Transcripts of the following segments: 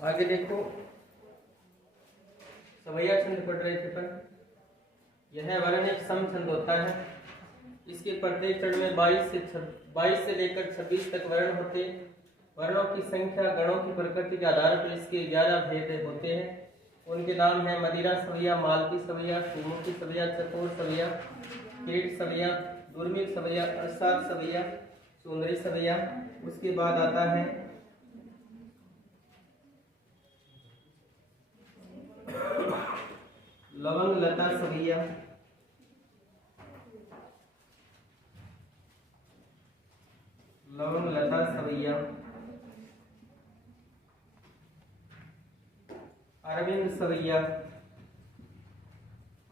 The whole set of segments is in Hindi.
आगे देखो, सवैया छंद पढ़ रहे थे पर यह वर्ण एक सम छंद होता है। इसके प्रत्येक चरण में 22 से लेकर 26 तक वर्ण होते हैं। वर्णों की संख्या गणों की प्रकृति के आधार पर इसके 11 भेद होते हैं। उनके नाम है मदिरा सवैया, मालती सवैया, सुमुखी सवैया, चकोर सवैया, कीट सवैया, दुर्मिल सवैया, असार सवैया, सुंदरी सवैया। उसके बाद आता है लवंग लता सवैया, लवंग लता सवैया, अरविंद सवैया,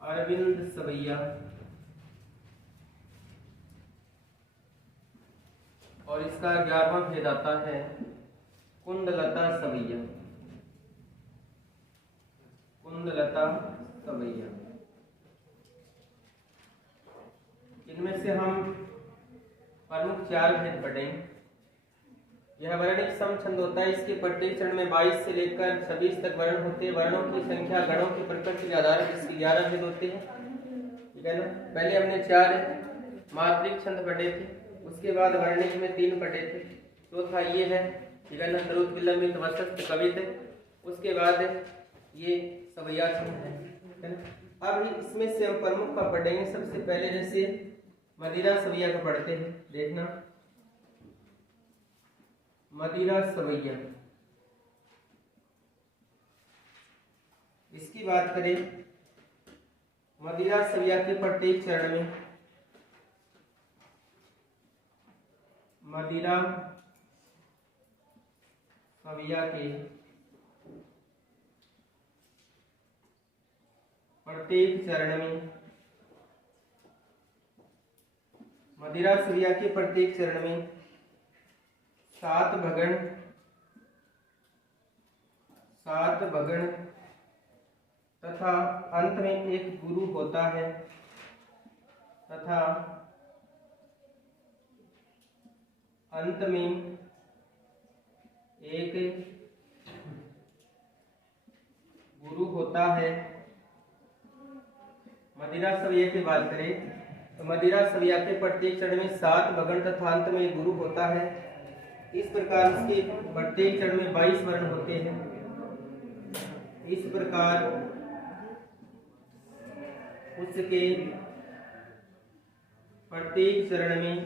अरविंद सवैया, और इसका 11वां भेद आता है कुंडलता सवैया, कुंडलता सवैया। इनमें से हम प्रमुख 4 भेद पढ़ेंगे। यह वर्ण एक सम छंद होता है। इसके प्रत्येक चरण में 22 से लेकर 26 तक वर्ण होते हैं। वर्णों की संख्या गणों की प्रकृति के आधार पर इसके 11 भेद होते हैं, ठीक है ना। पहले हमने 4 मात्रिक छंद पढ़े थे, उसके बाद वर्णिक में 3 पढ़े थे। चौथा ये है, ठीक है ना, द्रुत विलंबित वसंत कवित। उसके बाद ये सवैया छंद है ना। अब इसमें से हम प्रमुख का पढ़ेंगे। सबसे पहले जैसे मदिरा सवैया का पढ़ते हैं, देखना। मदिरा सवैया, इसकी बात करें, मदिरा सवैया के प्रत्येक चरण में मदिरा सवैया के प्रत्येक चरण में मदिरा सवैया के प्रत्येक चरण में 7 भगण तथा अंत में एक गुरु होता है, तथा अंत में एक गुरु होता है। मदिरा सवैया की बात करें तो मदिरा सवैया के प्रत्येक चरण में 7 भगण तथा अंत में एक गुरु होता है। इस प्रकार इसके प्रत्येक चरण में 22 वर्ण होते हैं। इस प्रकार उसके प्रत्येक चरण में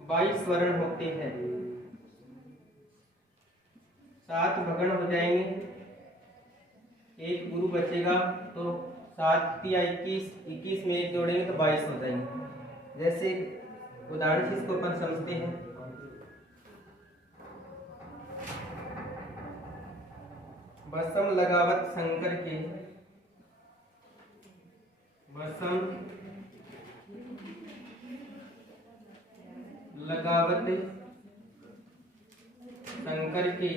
22 वर्ण होते हैं। 7 भगण हो जाएंगे, एक गुरु बचेगा, तो 7 या 21 में एक जोड़ेंगे तो 22 हो जाएंगे। जैसे उदाहरण से इसको अपन समझते हैं। बसम लगावत शंकर के, बसम लगावत शंकर के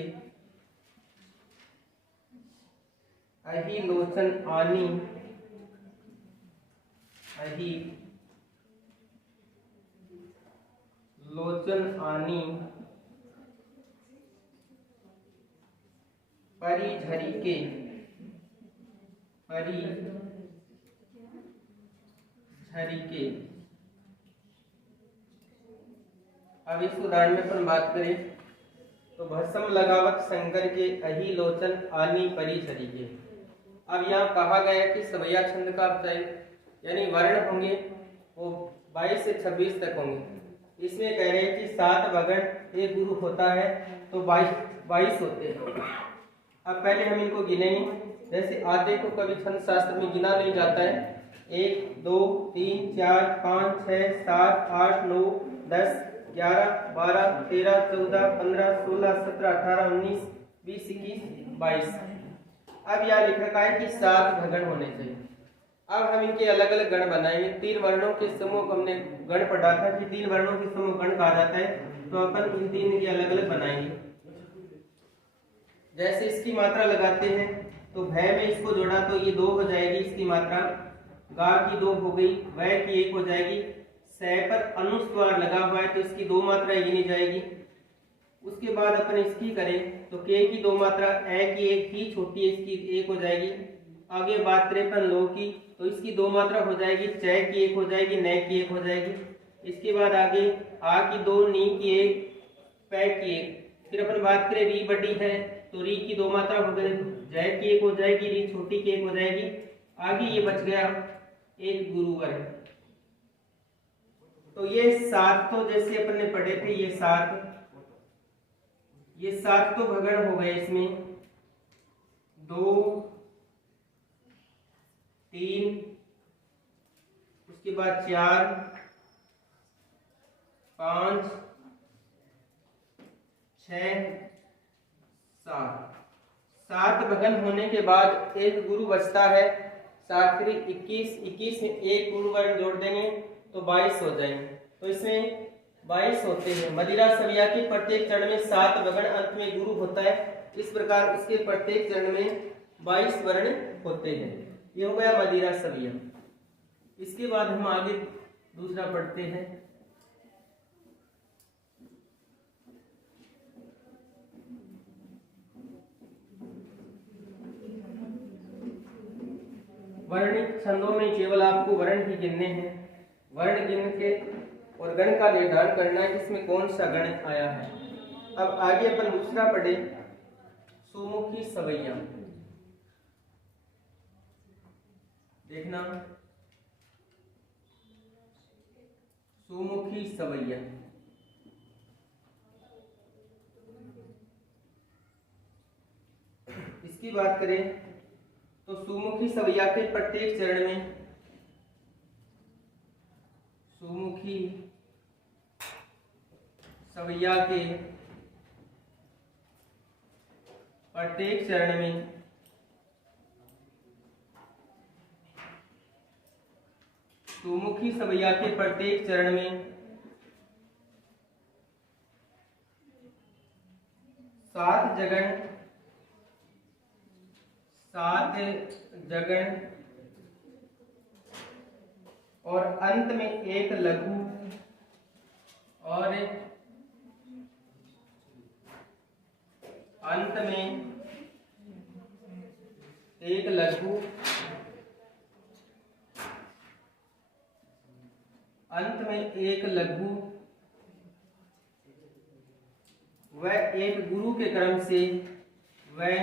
अहि लोचन आनी, अहि लोचन आनी, परी झरी के, परी झरी के। अब इस उदाहरण में अपन बात करें तो भस्म लगावत शंकर के अहि लोचन आनी परी झरी के। अब यहाँ कहा गया कि सवैया छंद का यानी वर्ण होंगे वो 22 से 26 तक होंगे। इसमें कह रहे हैं कि 7 भगण एक गुरु होता है तो 22 होते हैं। अब पहले हम इनको गिनेंगे। जैसे आधे को कभी छंद शास्त्र में गिना नहीं जाता है। 1 2 3 4 5 6 7 8 9 10 11 12 13 14 15 16 17 18 19 20 21 22। अब यहाँ लिख रखा है कि 7 भगण होने चाहिए। अब हम इनके अलग अलग गण बनाएंगे। 3 वर्णों के समूह को हमने गण पढ़ा था कि 3 वर्णों के समूह गण कहा जाता है, तो अपन इन 3 के अलग अलग बनाएंगे। जैसे इसकी मात्रा लगाते हैं तो भय में इसको जोड़ा तो ये 2 हो जाएगी इसकी मात्रा, गा की 2 हो गई, वह की 1 हो जाएगी, स पर अनुस्वार लगा हुआ है तो इसकी दो मात्राएं गिनी जाएगी। उसके बाद अपन इसकी करें तो के की दो मात्रा, ए की एक ही छोटी है, इसकी एक हो जाएगी। आगे बात करें अपन लो की तो इसकी दो मात्रा हो जाएगी, च की एक हो जाएगी, न की एक हो जाएगी। इसके बाद आगे आ की दो, नी की एक, पै की एक। फिर अपन बात करें री बड़ी है तो री की दो मात्रा हो गई, जय की एक हो जाएगी, री छोटी की एक हो जाएगी। आगे ये बच गया एक गुरुवर। तो ये 7 तो जैसे अपन ने पढ़े थे, ये 7 तो भगण हो गए। इसमें 2 3, उसके बाद 4 5 6 7 भगन होने के बाद एक गुरु बचता है। 7 3 21 में एक गुरु वर्ण जोड़ देंगे तो 22 हो जाएंगे। तो इसमें 22 होते हैं। मदिरा सविया के प्रत्येक चरण में 7 भगन, अंत में गुरु होता है। इस प्रकार उसके प्रत्येक चरण में 22 वर्ण होते हैं। ये हो गया मदिरा सविया। इसके बाद हम आगे दूसरा पढ़ते हैं। वर्णिक छंदों में केवल आपको वर्ण ही गिनने हैं। वर्ण गिन के और गण का निर्धारण करना है इसमें कौन सा गण आया है। अब आगे अपन दूसरा पढ़े, सुमुखी सवैया। देखना, सुमुखी सवैया। इसकी बात करें तो सुमुखी सवैया के प्रत्येक चरण में, सुमुखी सवैया के प्रत्येक चरण में सुमुखी सवैया के प्रत्येक चरण में 7 जगन और अंत में एक लघु और अंत में एक लघु, अंत में एक लघु व एक गुरु के क्रम से, वह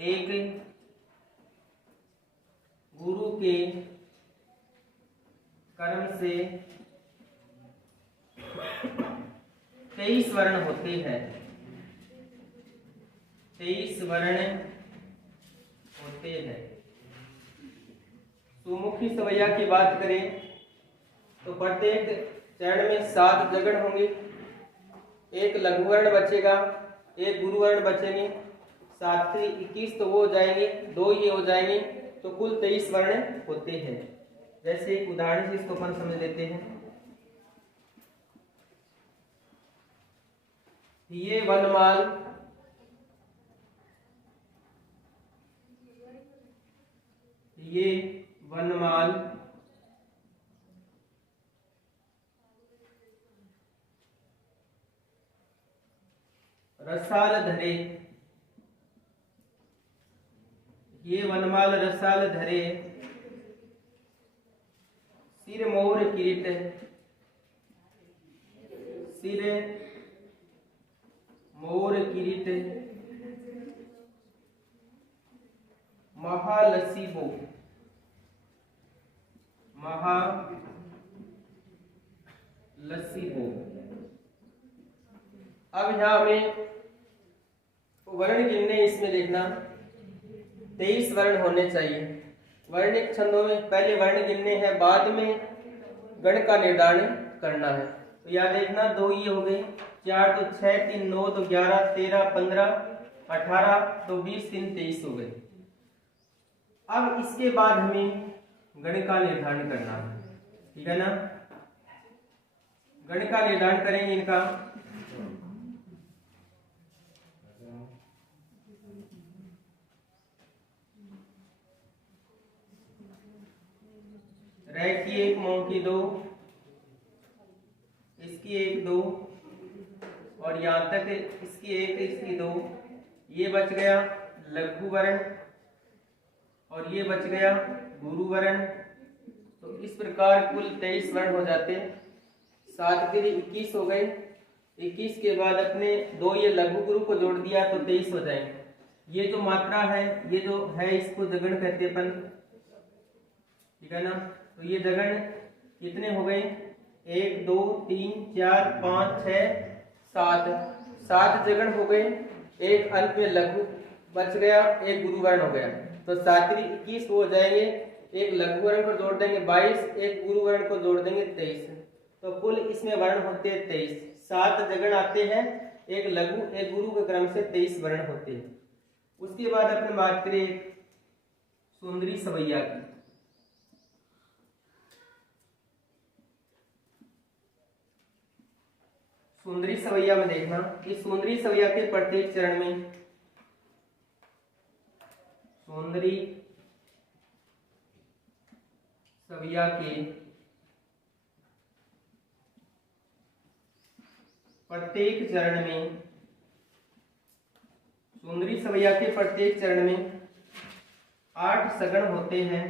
एक गुरु के कर्म से 23 वर्ण होते हैं। 23 वर्ण होते हैं। सुमुखी सवैया की बात करें तो प्रत्येक चरण में 7 जगण होंगे, एक लघु वर्ण बचेगा, एक गुरु वर्ण बचेंगे। 7 से 21 तो वो हो जाएंगे, 2 ये हो जाएंगे, तो कुल 23 वर्ण होते हैं। जैसे एक उदाहरण से इसको अपन समझ लेते हैं। ये वनमाल, ये वनमाल रसाल धरे, ये वनमाल रसाल धरे, सिर मोर किरीट, सिर मोर किरीट, महालसीबो, महालसीबो। अब यहां हमें वर्ण गिनने, इसमें देखना 23 वर्ण होने चाहिए। वर्णिक छंदों में पहले वर्ण गिनने हैं, बाद में गण का निर्धारण करना है। तो याद देखना, 2 ये हो गए, 4 तो 6, 3 9 तो 11, 13 15 18 तो 20, 3 23 हो गए। अब इसके बाद हमें गण का निर्धारण करना है, ठीक है ना। गण का निर्धारण करेंगे इनका। रैख की एक, मोह की दो, इसकी एक दो, और यहाँ तक इसकी एक, इसकी दो, ये बच गया लघु वर्ण और ये बच गया गुरु वर्ण। तो इस प्रकार कुल 23 वर्ण हो जाते। 7 के 21 हो गए। 21 के बाद अपने दो ये लघु गुरु को जोड़ दिया तो 23 हो जाएंगे। ये जो मात्रा है, ये जो है, इसको जगण कहते हैं अपन, ठीक है ना। तो ये जगण कितने हो गए? 1 2 3 4 5 6 7 जगण हो गए। एक अंत में लघु बच गया, एक गुरु वर्ण हो गया। तो 7 21 हो जाएंगे। एक लघु वर्ण को जोड़ देंगे 22, एक गुरु वर्ण को जोड़ देंगे 23। तो कुल इसमें वर्ण होते हैं 23। 7 जगण आते हैं, एक लघु एक गुरु के क्रम से 23 वर्ण होते हैं। उसके बाद अपन बात करें सुंदरी सवैया की। सुंदरी सवैया में देखना कि सुंदरी सवैया के प्रत्येक चरण में, सुंदरी सवैया के प्रत्येक चरण में, सुंदरी सवैया के प्रत्येक चरण में 8 सगण होते हैं।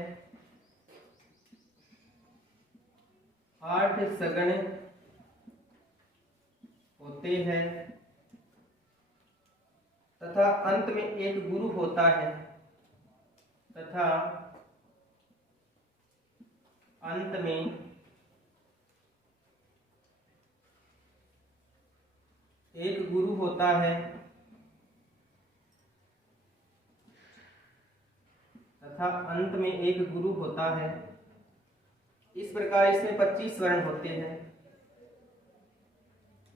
8 सगण होते हैं तथा अंत में एक गुरु होता है, तथा अंत में एक गुरु होता है, तथा अंत में एक गुरु होता है। इस प्रकार इसमें 25 वर्ण होते हैं।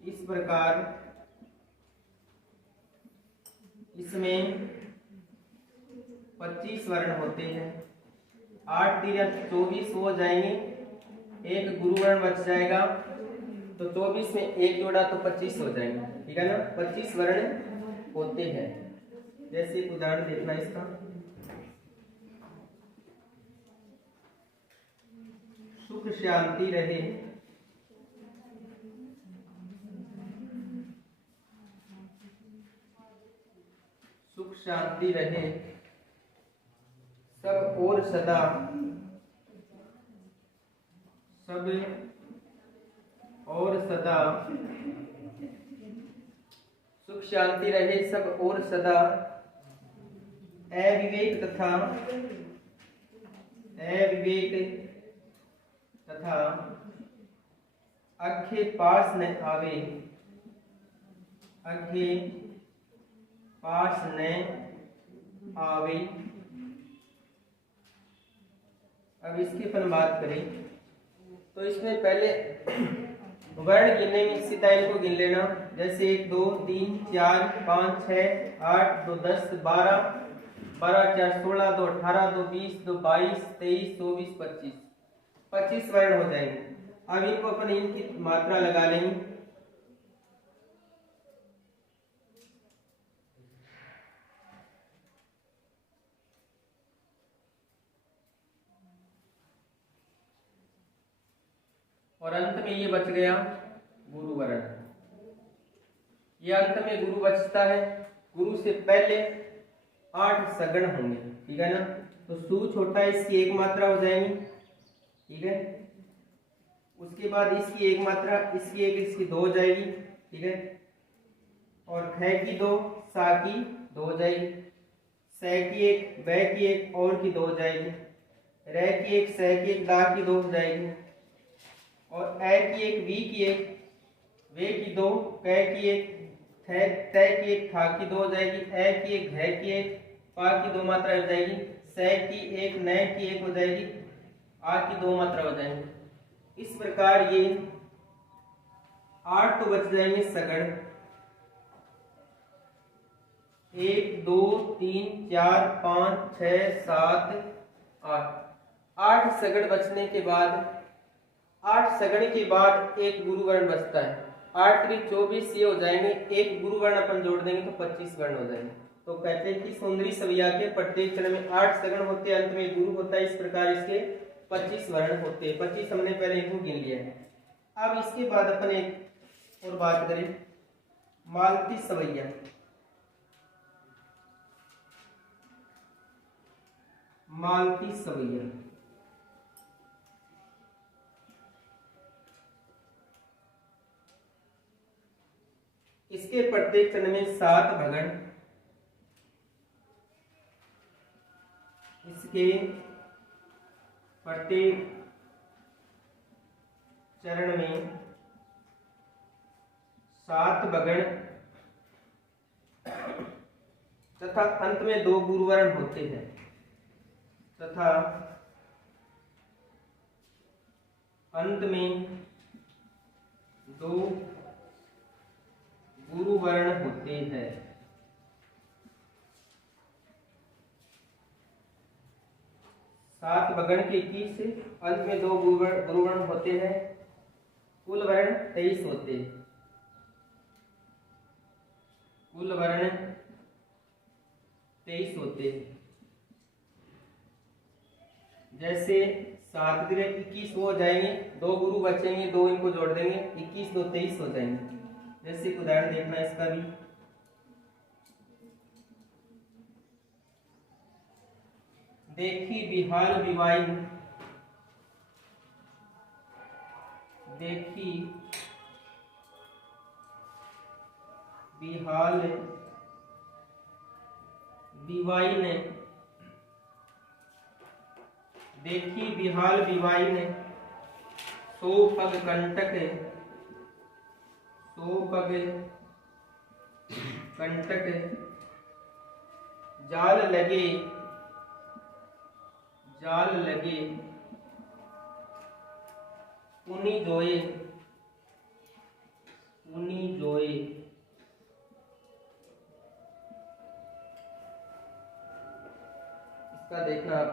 इस प्रकार इसमें 25 वर्ण होते हैं। 8 3 24 हो जाएंगे, एक गुरु वर्ण बच जाएगा। तो 24 में एक जोड़ा तो 25 हो जाएंगे, ठीक है ना। 25 वर्ण होते हैं। जैसे एक उदाहरण देखना इसका, सुख शांति रहे, सुख शांति रहे सब और सदा, सब और सदा, सुख शांति रहे सब और सदा। अविवेक तथा, अविवेक तथा अघ्य पास न आवे, अघ्य पास न आवे। अब इसकी अपन बात करें तो इसमें पहले वर्ण गिनने में इसी टाइम को गिन लेना। जैसे 1 2 3 4 5 6 8 2 10 12 12 4 16 2 18 2 20 2 22 23 24 25 25 वर्ण हो जाएंगे। अब इनको अपन इनकी मात्रा लगा लेंगे। और अंत में ये बच गया गुरु वर्ण। ये अंत में गुरु बचता है। गुरु से पहले 8 सगण होंगे, ठीक है ना। तो सु छोटा इसकी एक मात्रा हो जाएंगी, ठीक है। उसके बाद इसकी एक मात्रा, इसकी एक, इसकी 2 हो जाएगी, ठीक है। और ख की 2, सा की 2 हो जाएगी, स की एक, ब की एक, और की 2 हो जाएगी, र की एक, स की एक, दा की 2 हो जाएगी, और ए की एक, वी की एक, वे की 2, क की एक, त की एक, था की 2 हो जाएगी, ए की एक, घ की एक, पा की 2 मात्रा हो जाएगी, स की एक, न की एक हो जाएगी, आ की 2 मात्रा हो जाएंगी। इस प्रकार ये 8 तो बच जाएंगे सगण। 1 2 3 4 5 6 7 8 8 सगण बचने के बाद, 8 सगण के बाद एक गुरु वर्ण बचता है। 8 3 24 ये हो जाएंगे। एक गुरु वर्ण अपन जोड़ देंगे तो 25 वर्ण हो जाएंगे। तो कहते हैं कि सुंदरी सवैया के प्रत्येक चरण में 8 सगण होते हैं, अंत में गुरु होता है। इस प्रकार इसके 25 वर्ण होते हैं। 25 हमने पहले इनको गिन लिया है। अब इसके बाद अपन एक और बात करें, मालती सवैया। मालती सवैया इसके प्रत्येक चरण में 7 भगण, इसके प्रत्येक चरण में 7 भगण तथा अंत में 2 गुरुवर्ण होते हैं, तथा अंत में 2 गुरुवर्ण होते हैं। 7 भगण के 21 से अंत में 2 गुरुवर्ण होते हैं। कुल वर्ण 23 होते हैं। कुल वर्ण 23 होते हैं। जैसे 7 गुणे 21 वो हो जाएंगे, 2 गुरु बचेंगे, 2 इनको जोड़ देंगे, 21 2 23 हो जाएंगे। जैसे एक उदाहरण देखना इसका भी, देखी बिहाल बिवाइन, देखी बिहाल बिवाइन, देखी बिहाल बिवाइन, सो पग कंटक, सो पग कंटक, जाल लगे, जाल लगे, ऊनी जोए, ऊनी जोए। इसका देखना आप,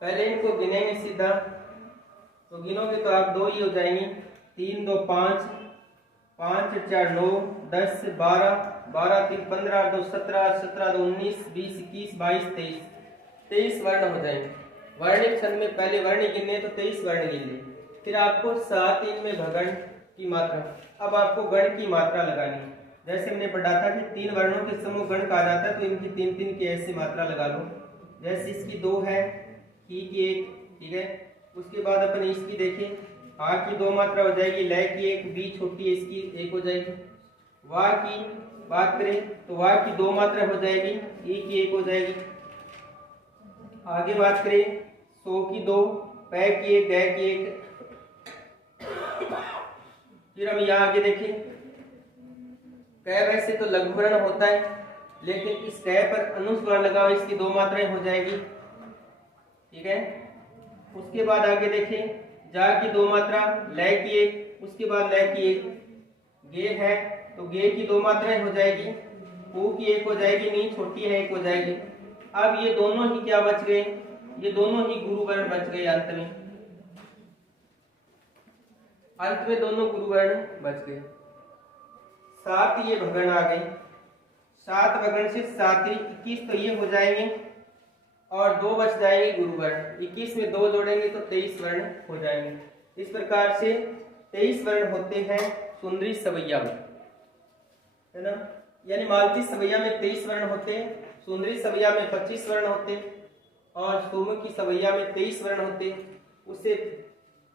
पहले इनको गिनेंगे सीधा, तो गिनोगे तो आप 2 ही हो जाएंगे। 3 2 5, 5 4 9 10 12, 12 3 15, 2 17, 17 2 19, 20 21 22 23, 23 वर्ण हो जाएंगे। वर्णिक छंद में पहले वर्ण गिनने तो 23 वर्ण गिन लिए, फिर आपको 7 इनमें भगण की मात्रा, अब आपको गण की मात्रा लगानी है। जैसे हमने पढ़ा था कि 3 वर्णों के समूह गण कहा जाता है, तो इनकी 3-3 की ऐसी मात्रा लगा लो। जैसे इसकी 2 है, ही की 1, ठीक है। उसके बाद अपन इसकी देखें, आ की 2 मात्रा हो जाएगी, लय की 1, बी छोटी है इसकी 1 हो जाएगी। वाह की बात करें तो वाह की 2 मात्रा हो जाएगी, ई की 1 हो जाएगी। आगे बात करें, सो की 2, पै की 1, गै की 1। फिर हम यहाँ आगे देखें, कै वैसे तो लघु वर्ण होता है, लेकिन इस कै पर अनुस्वर लगा हुआ, इसकी 2 मात्राएं हो जाएगी, ठीक है। उसके बाद आगे देखें, जा की 2 मात्रा, लय की 1, उसके बाद लय की 1, गे है तो गे की 2 मात्राएं हो जाएगी, पू की 1 हो जाएगी, नी छोटी है 1 हो जाएगी। अब ये दोनों ही क्या बच गए, ये दोनों ही गुरुवर्ण बच गए। अंत में दोनों गुरुवर्ण बच गए। 7 ये भगण आ गए, 7 भगण से 7 21 तो ये हो जाएंगे, और 2 बच जाएंगे गुरुवर्ण। 21 में 2 जोड़ेंगे तो 23 वर्ण हो जाएंगे। इस प्रकार से 23 वर्ण होते हैं सुंदरी सवैया में, है ना। यानी मालती सवैया में 23 वर्ण होते हैं, सुंदरी सवैया में 25 वर्ण होते हैं, और सोमू की सवैया में 23 वर्ण होते हैं। उससे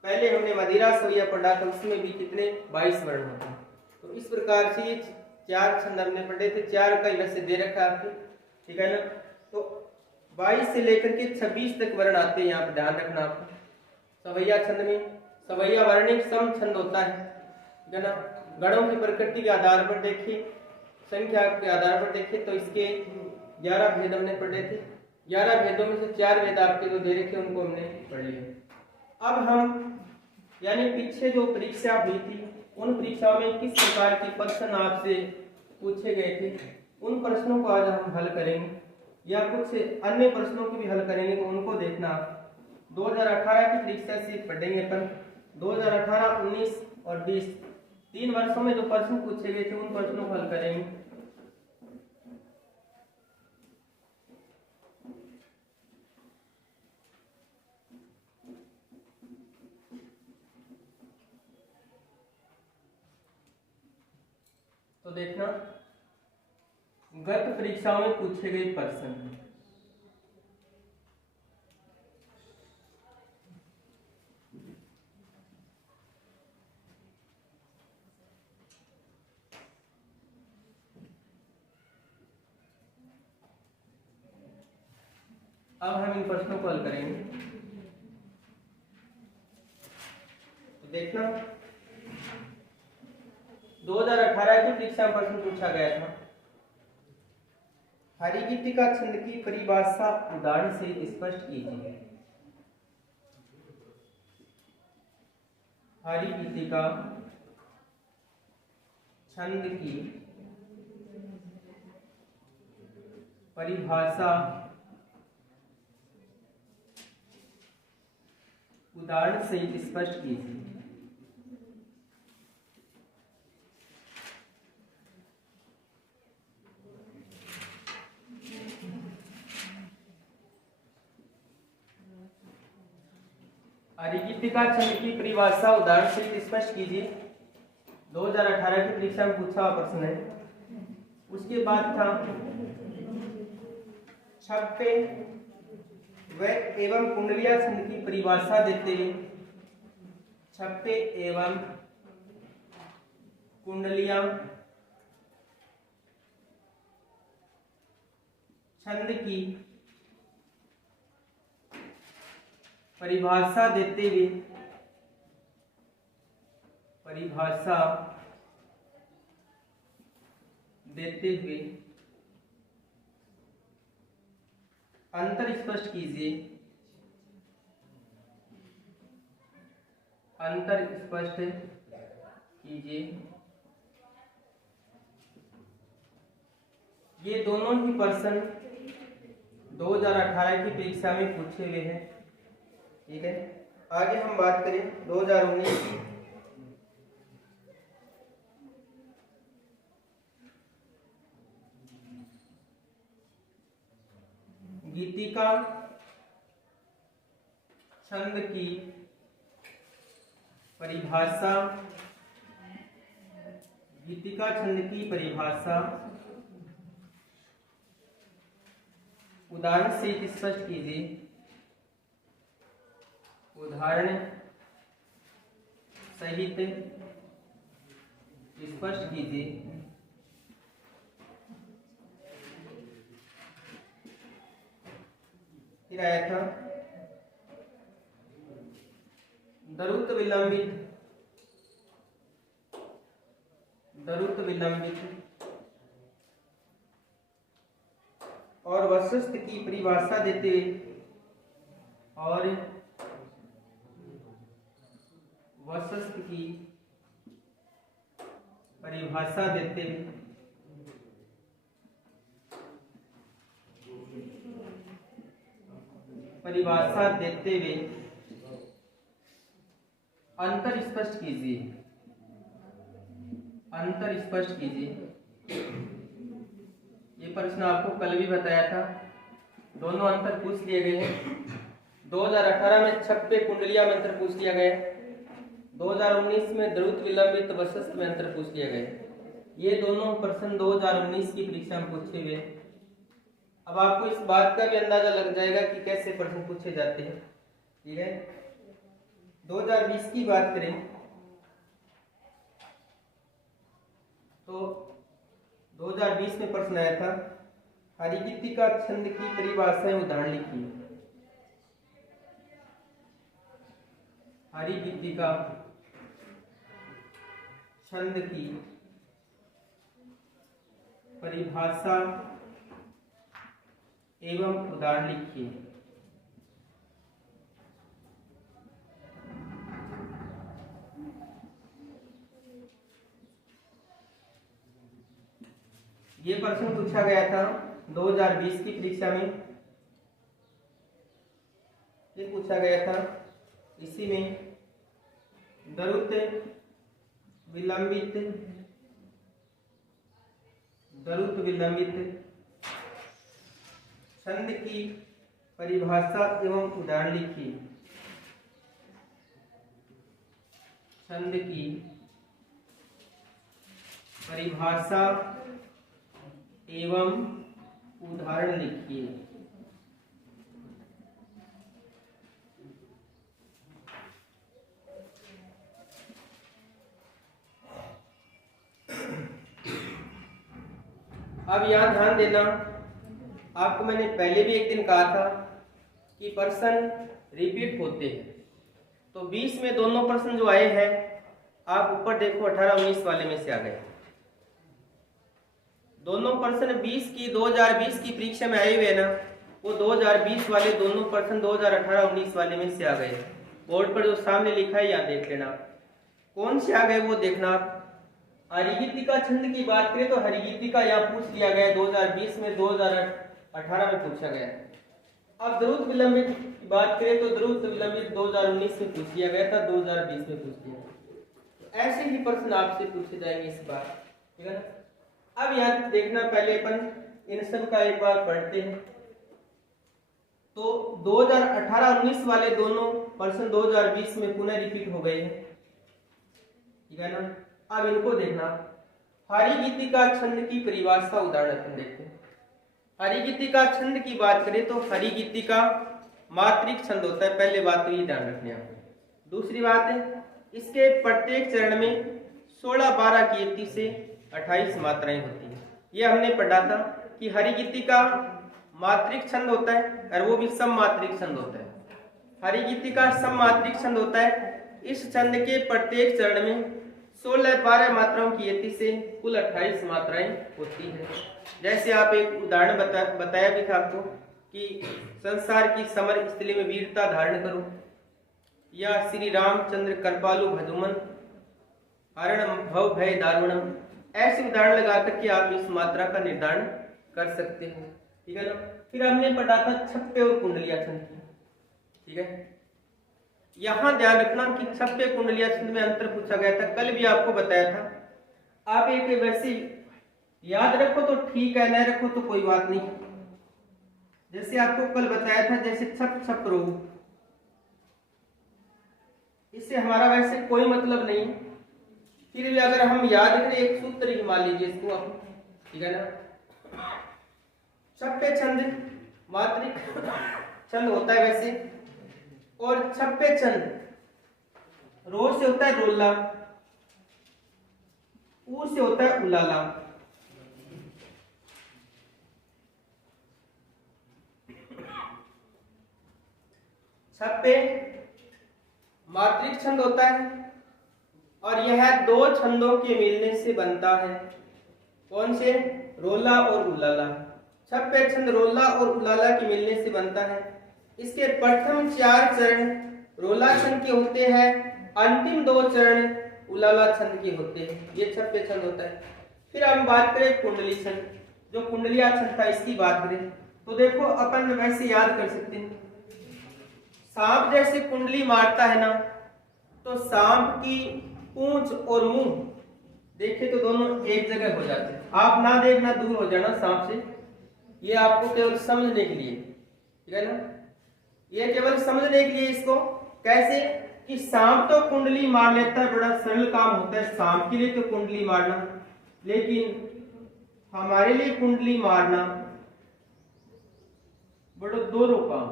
पहले हमने मदिरा सवैया पढ़ा था, उसमें भी कितने 22 वर्ण होते हैं। तो इस प्रकार से ये 4 छंद हमने पढ़े थे, 4 का वैसे दे रखा है आपको, ठीक है ना। तो 22 से लेकर के 26 तक वर्ण आते हैं, यहाँ पर ध्यान रखना आपको। सवैया छंद में सवैया वर्णिक सम छंद होता है ना। गणों की प्रकृति के आधार पर देखिए, संख्या के आधार पर देखें, तो इसके 11 भेद हमने पढ़े थे। 11 भेदों में से 4 भेद आपके जो दे रखे उनको हमने पढ़ लिया। अब हम यानी पीछे जो परीक्षा हुई थी, उन परीक्षाओं में किस प्रकार के प्रश्न आपसे पूछे गए थे, उन प्रश्नों को आज हम हल करेंगे, या कुछ अन्य प्रश्नों को भी हल करेंगे। तो उनको देखना, 2018 की परीक्षा से पढ़ेंगे अपन। 2018, 19 और 20 3 वर्षों में जो प्रश्न पूछे गए थे, उन प्रश्नों को हल करेंगे। देखना, गत परीक्षाओं में पूछे गए प्रश्न। अब हम इन प्रश्नों को हल करेंगे। तो देखना, 2018 की परीक्षा में प्रश्न पूछा गया था, हरिगीतिका छंद की परिभाषा उदाहरण से स्पष्ट कीजिए। हरिगीतिका छंद की परिभाषा उदाहरण से स्पष्ट कीजिए। हरिगीतिका छंद की परिभाषा उदाहरण से स्पष्ट कीजिए। 2018 की परीक्षा में पूछा हुआ प्रश्न है। उसके बाद था छप्पे व एवं कुंडलिया छंद की परिभाषा देते हुए, छप्पे एवं कुंडलिया छंद की परिभाषा देते हुए, अंतर स्पष्ट कीजिए। अंतर स्पष्ट कीजिए। ये दोनों ही प्रश्न 2018 की परीक्षा में पूछे हुए हैं। ठीक है, आगे हम बात करें 2019 की। गीतिका छंद की परिभाषा, गीतिका छंद की परिभाषा उदाहरण से स्पष्ट कीजिए। उदाहरण सहित स्पष्ट कीजिए। फिर आया था दरुत विलंबित और वस्तुस्थ की परिभाषा देते हुए, और वस्तुस्थ की परिभाषा देते हुए अंतर स्पष्ट कीजिए। अंतर स्पष्ट कीजिए। ये प्रश्न आपको कल भी बताया था। दोनों अंतर पूछ लिए गए हैं। 2018 में छप्पे कुंडलिया में अंतर पूछ लिया गया। 2019 में द्रुत विलंबित वस्तुस्थ में अंतर पूछ लिया गया। ये दोनों प्रश्न 2019 की परीक्षा में पूछे हुए। अब आपको इस बात का भी अंदाजा लग जाएगा कि कैसे प्रश्न पूछे जाते हैं। ठीक है, 2020 की बात करें तो 2020 में प्रश्न आया था, हरिगीतिका छंद की परिभाषाएं उदाहरण लिखिए। हरिगीतिका छंद की परिभाषा एवं उदाहरण लिखिए। ये प्रश्न पूछा गया था 2020 की परीक्षा में। ये पूछा गया था, इसी में द्रुत विलंबित छंद की परिभाषा एवं उदाहरण लिखिए। छंद की परिभाषा एवं उदाहरण लिखिए। अब यहां ध्यान देना, आपको मैंने पहले भी एक दिन कहा था कि पर्सन रिपीट होते हैं। तो 20 में दोनों पर्सन जो आए हैं, आप ऊपर देखो 18-19 वाले में से आ गए। दोनों पर्सन 2020 की परीक्षा में आए हुए ना, वो 2020 वाले दोनों पर्सन 2018-19 वाले में से आ गए। बोर्ड पर जो सामने लिखा है यहाँ देख लेना, कौन से आ गए वो देखना आप। हरिगीतिका छंद की बात करें तो हरिगीतिका यहाँ पूछ लिया गया 2020 में, 2018 में पूछा गया। अब द्रुत विलंबित की बात करें तो द्रुत विलंबित 2019 में पूछ लिया गया था, 2020 में पूछ लिया। तो ऐसे ही प्रश्न आपसे पूछे जाएंगे इस बार, ठीक है ना। अब यहाँ देखना, पहले अपन इन सब का एक बार पढ़ते हैं। तो 2018-19 वाले दोनों पर्सन 2020 में पुनः रिपीट हो गए हैं, ठीक है ना। अब इनको देखना, हरिगीतिका छंद की परिभाषा उदाहरण देखते हैं। हरिगीतिका छंद की बात करें तो हरिगीतिका मात्रिक छंद होता है, पहले बात तो ये ध्यान रखने आपको। दूसरी बात है, इसके प्रत्येक चरण में 16-12 की 31 से 28 मात्राएं होती है। ये हमने पढ़ा था कि हरिगीतिका मात्रिक छंद होता है और वो भी सममात्रिक छंद होता है। हरिगीतिका सममात्रिक छंद होता है। इस छंद के प्रत्येक चरण में 16-12 मात्राओं की 31 से कुल 28 मात्राएं होती है। जैसे आप एक उदाहरण बताया भी था आपको कि संसार की समर स्थली में वीरता धारण करो, या श्री रामचंद्र कृपालु भदुमन हरण भव भय दारुणम। ऐसे उदाहरण लगा करके आप इस मात्रा का निर्धारण कर सकते हो, ठीक है ना। फिर हमने पढ़ा था छप्पे और कुंडलिया छंद की, ठीक है। यहां ध्यान रखना कि छप्पे कुंडलिया छंद में अंतर पूछा गया था, कल भी आपको बताया था। आप एक वैसे याद रखो तो ठीक है, न रखो तो कोई बात नहीं। जैसे आपको कल बताया था, जैसे छप छप रो, इससे हमारा वैसे कोई मतलब नहीं, फिर भी अगर हम याद करें एक सूत्र ही मान लीजिए इसको आप, ठीक है ना। छप्पे छंद मात्रिक छंद होता है वैसे, और छप्पे छंद रो से होता है रोला, ऊ से होता है उलाला। छप्पे मात्रिक छंद होता है और यह दो छंदों के मिलने से बनता है। कौन से? रोला और उलाला। छप्पे छंद रोला और उलाला के मिलने से बनता है। इसके प्रथम 4 चरण रोला छंद के होते हैं, अंतिम 2 चरण उलाला छंद के होते हैं। ये छप्पे छंद होता है। फिर हम बात करें कुंडली छंद, जो कुंडलिया छंद था इसकी बात करें तो देखो अपन वैसे याद कर सकते हैं, सांप जैसे कुंडली मारता है ना, तो सांप की पूंछ और मुंह देखे तो दोनों एक जगह हो जाते हैं। आप ना देखना, दूर हो जाना सांप से, ये आपको केवल समझने के लिए, ठीक है ना। ये केवल समझने के लिए इसको कैसे कि सांप तो कुंडली मार लेता है, बड़ा सरल काम होता है सांप के लिए तो कुंडली मारना, लेकिन हमारे लिए कुंडली मारना बड़ा दोहरा काम,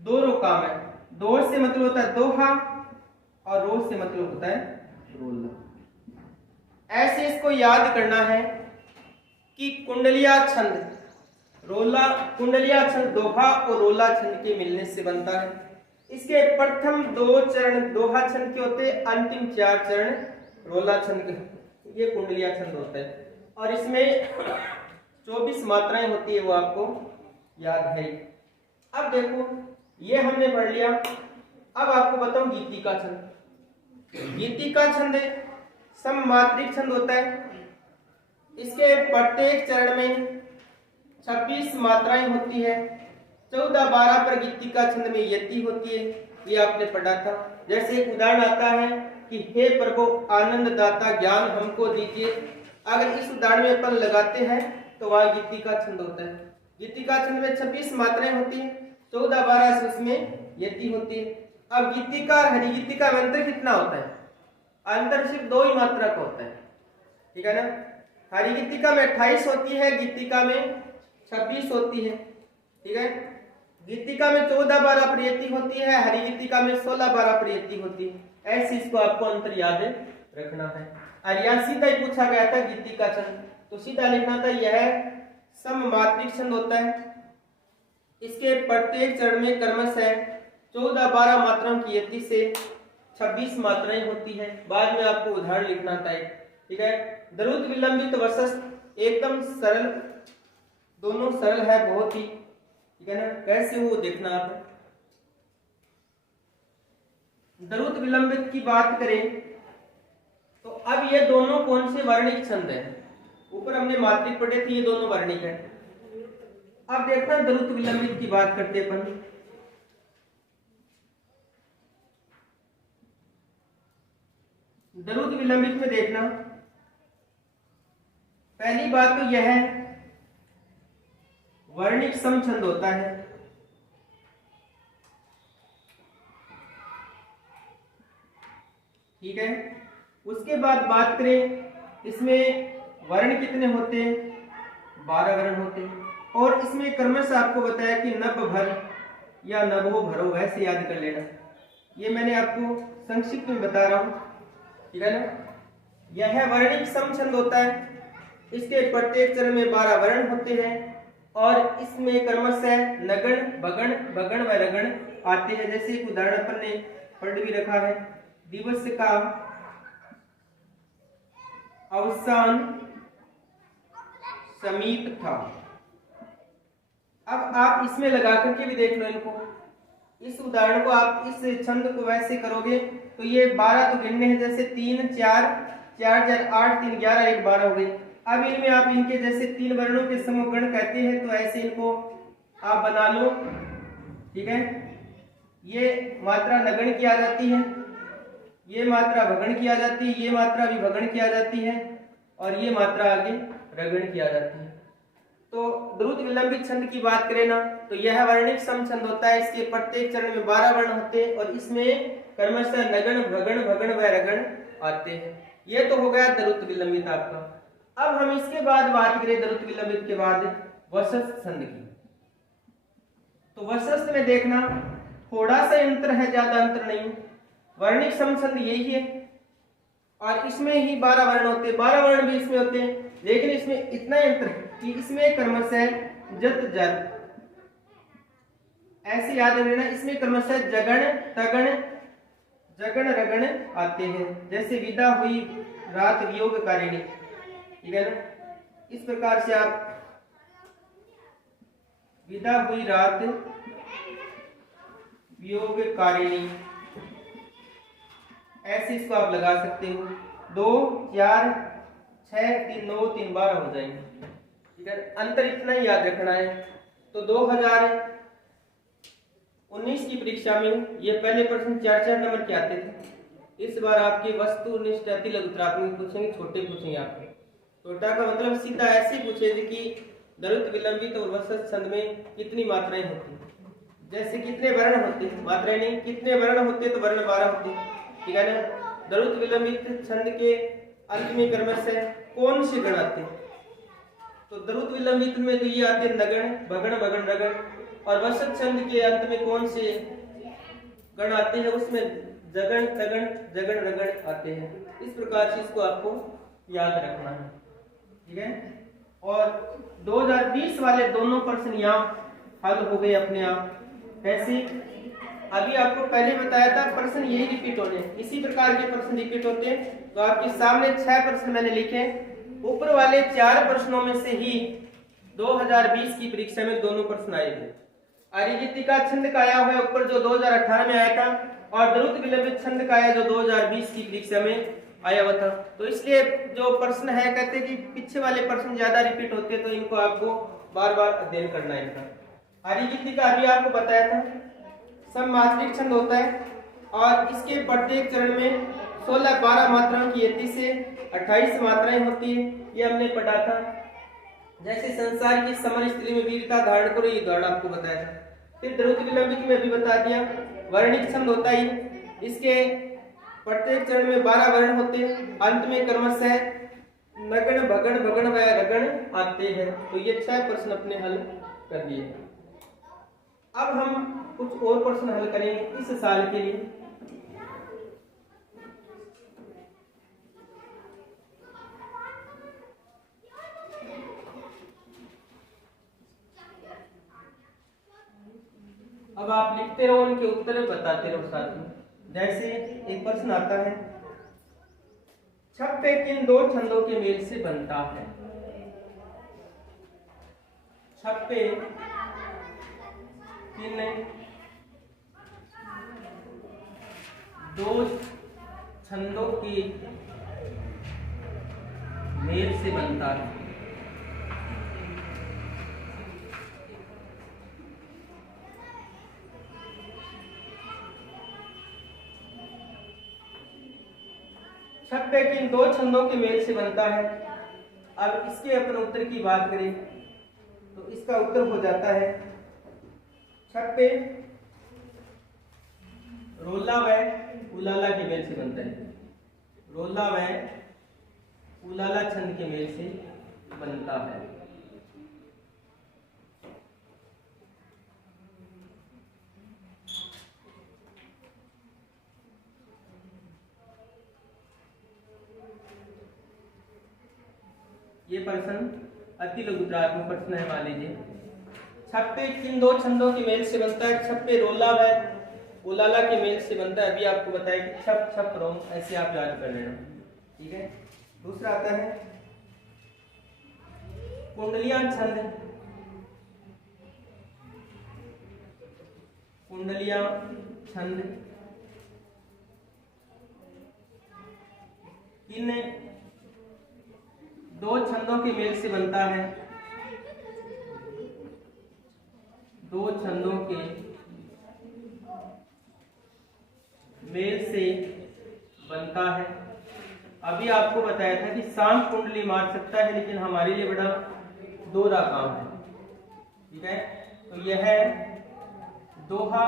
दोहरा काम है। दोर से मतलब होता है दोहा और रोज से मतलब होता है रोलना। ऐसे इसको याद करना है कि कुंडलिया छंद रोला, कुंडलिया छंद दोहा और रोला छंद के मिलने से बनता है। इसके प्रथम 2 चरण दोहा छंद के होते हैं, अंतिम 4 चरण रोला छंद के, ये कुंडलिया छंद होता है। और इसमें 24 मात्राएं होती है, वो आपको याद है। अब देखो ये हमने पढ़ लिया। अब आपको बताऊं गीतिका छंद। गीतिका छंद सममात्रिक छंद होता है। इसके प्रत्येक चरण में 26 मात्राएं होती है। 14-12 पर गीतिका छंद में यति होती है, ये आपने पढ़ा था। जैसे एक उदाहरण आता है कि हे प्रभु आनंद दाता ज्ञान हमको दीजिए, अगर इस उदाहरण में अपन लगाते हैं तो वह गीतिका छंद होता है। गीतिका छंद में 26 मात्राएं होती है, 14-12 से उसमें यति होती है। अब गीतिका और हरिगीतिका में अंतर कितना होता है? अंतर सिर्फ दो ही मात्रा का होता है, ठीक है ना। हरी गीतिका में 28 होती है, गीतिका में 26 होती है, ठीक है। गीतिका में 14-12 प्रयति होती है, हरी गीतिका में 16-12 प्रयति होती है। ऐसे इसको आपको अंतर याद रखना है। और यहाँ सीधा ही पूछा गया था गीतिका छंद, तो सीधा लिखना था यह सममात्रिक छंद होता है। इसके प्रत्येक चरण में क्रमशः 14-12 मात्राओं की यति से 26 मात्राएं होती है। बाद में आपको उदाहरण लिखना था, ठीक है। द्रुत विलंबित वसस्त एकदम सरल, दोनों सरल है बहुत ही, ठीक है ना। कैसे वो देखना आप। द्रुत विलंबित की बात करें तो अब ये दोनों कौन से वर्णिक छंद है। ऊपर हमने मात्रिक पढ़े थे, ये दोनों वर्णिक है। अब देखना द्रुत विलंबित की बात करते अपन। द्रुत विलंबित में देखना, पहली बात तो यह है वर्णिक समछंद होता है। ठीक है। उसके बाद बात करें इसमें वर्ण कितने होते हैं, 12 वर्ण होते हैं। और इसमें क्रमशः आपको बताया कि नभ भर या नभो भरो, वैसे याद कर लेना। ये मैंने आपको संक्षिप्त में बता रहा हूं, ठीक है ना। यह वर्णिक समछंद होता है। इसके प्रत्येक चरण में 12 वर्ण होते हैं और इसमें क्रमशः नगण, बगण, भगण व रगण आते हैं। जैसे एक उदाहरण अपन ने पढ़ भी रखा है, दिवस का अवसान समीप था। अब आप इसमें लगा करके भी देख लो इनको। इस उदाहरण को आप इस छंद को वैसे करोगे तो ये 12 तो गिनने हैं, जैसे 3 4 4 4 8 3 11 1 12 हो गई। अब इनमें आप इनके जैसे 3 वर्णों के समूह गण कहते हैं, तो ऐसे इनको आप बना लो, ठीक है। ये मात्रा नगण की आ जाती है, ये मात्रा भगण की आ जाती है, ये मात्रा भी भगण की आ जाती है और ये मात्रा आगे रगण की आ जाती है। तो द्रुत विलंबित छंद की बात करें ना तो यह वर्णिक समछंद होता है। इसके प्रत्येक चरण में 12 वर्ण होते हैं और इसमें क्रमशः नगण, भगण, भगण व रगण आते हैं। ये तो हो गया द्रुत विलंबित आपका। अब हम इसके बाद बात करें द्रुत विलंबित के बाद वसस्त छंद की। तो वसस्त में देखना थोड़ा सा अंतर है, ज्यादा अंतर नहीं। वर्णिक समछंद यही है और इसमें ही 12 वर्ण होते हैं, 12 वर्ण भी इसमें होते हैं, लेकिन इसमें इतना अंतर है कि इसमें क्रमशः जत जत, ऐसे याद रखना। इसमें क्रमशः जगण, तगण, जगण, रगण आते हैं। जैसे विदा हुई रात वियोगकारिणी, ठीक है ना। इस प्रकार से आप विदा हुई रात वियोगकारिणी, ऐसे इसको आप लगा सकते हो। 2 4 6 3 9 3 12 हो जाएंगे, ठीक है। अंतर इतना ही याद रखना है। तो 2019 की परीक्षा में ये पहले प्रश्न 4-4 नंबर के आते थे। इस बार आपके वस्तुनिष्ठ अति लघु प्राथमिक पूछेंगे, छोटे पूछेंगे आपको। छोटा का मतलब सीधा ऐसे पूछेंगे कि द्रुत विलंबित और वसस्त छंद में कितनी मात्राएं होती हैं, जैसे कितने वर्ण होते हैं, मात्राएं नहीं, कितने वर्ण होते तो वर्ण 12 होते, ठीक है ना। द्रुत विलंबित छंद के अंत में क्रमशः कौन से गण आते हैं, तो द्रुत विलंबित में तो ये आते हैं नगण, भगण, भगण, रगण। और वसत छंद के अंत में कौन से गण आते हैं, उसमें जगण, तगण, जगण, रगण आते हैं। इस प्रकार से इसको आपको याद रखना है, ठीक है। और 2020 वाले दोनों प्रश्न यहाँ हल हो गए अपने आप। कैसे, अभी आपको पहले बताया था प्रश्न यही रिपीट होने, इसी प्रकार के प्रश्न रिपीट होते हैं। तो आपके सामने 6 प्रश्न मैंने लिखे। ऊपर वाले 4 प्रश्नों में से ही 2020 की परीक्षा में दोनों प्रश्न आए थे। आर्यगीतिका छंद का आया हुआ ऊपर जो 2018 में आया था, और द्रुत विलंबित छंद का आया जो 2020 की परीक्षा में आया हुआ था। तो इसलिए जो प्रश्न है, कहते हैं कि पीछे वाले प्रश्न ज्यादा रिपीट होते हैं, तो इनको आपको बार बार अध्ययन करना है इनका। आर्यगीतिका अभी आपको बताया था सममात्रिक छंद होता है और इसके प्रत्येक चरण में 16-12 मात्राओं की यति से 28 मात्राएं होती है। ये हमने पढ़ा था। जैसे संसार की समान स्थिति में वीरता धारण करो, ये उदाहरण आपको बताया था। फिर द्रुत विलंबित में भी बता दिया। वर्णिक छंद होता है, इसके प्रत्येक चरण में 12 वर्ण होते हैं, अंत में क्रमशः नगण भगण भगण व रगण आते हैं। तो ये 6 प्रश्न अपने हल कर दिए। अब हम कुछ और प्रश्न हल करेंगे इस साल के लिए। अब आप लिखते रहो, उनके उत्तर बताते रहो साथ में। जैसे एक प्रश्न आता है, छप्पे किन 2 छंदों के मेल से बनता है? छप्पे किन 2 छंदों के मेल से बनता है? छप्पे किन 2 छंदों के मेल से बनता है? अब इसके अपन उत्तर की बात करें तो इसका उत्तर हो जाता है, छप्पे रोला व उलाला के मेल से बनता है। रोला व उलाला छंद के मेल से बनता है। ये प्रश्न अति लघुत्रात्मक प्रश्न है। मान लीजिए, छप्पे किन 2 छंदों के मेल से बनता है? छप्पे रोला व उलाला के मेल से बनता है। अभी आपको बताया कि छप छप रोम, ऐसे आप याद कर लेना, ठीक है। दूसरा आता है कुंडलियां छंद। कुंडलियां छंद किन 2 छंदों के मेल से बनता है? 2 छंदों के मेल से बनता है। अभी आपको बताया था कि सांप कुंडली मार सकता है, लेकिन हमारे लिए बड़ा दोहरा काम है, ठीक है। तो यह है दोहा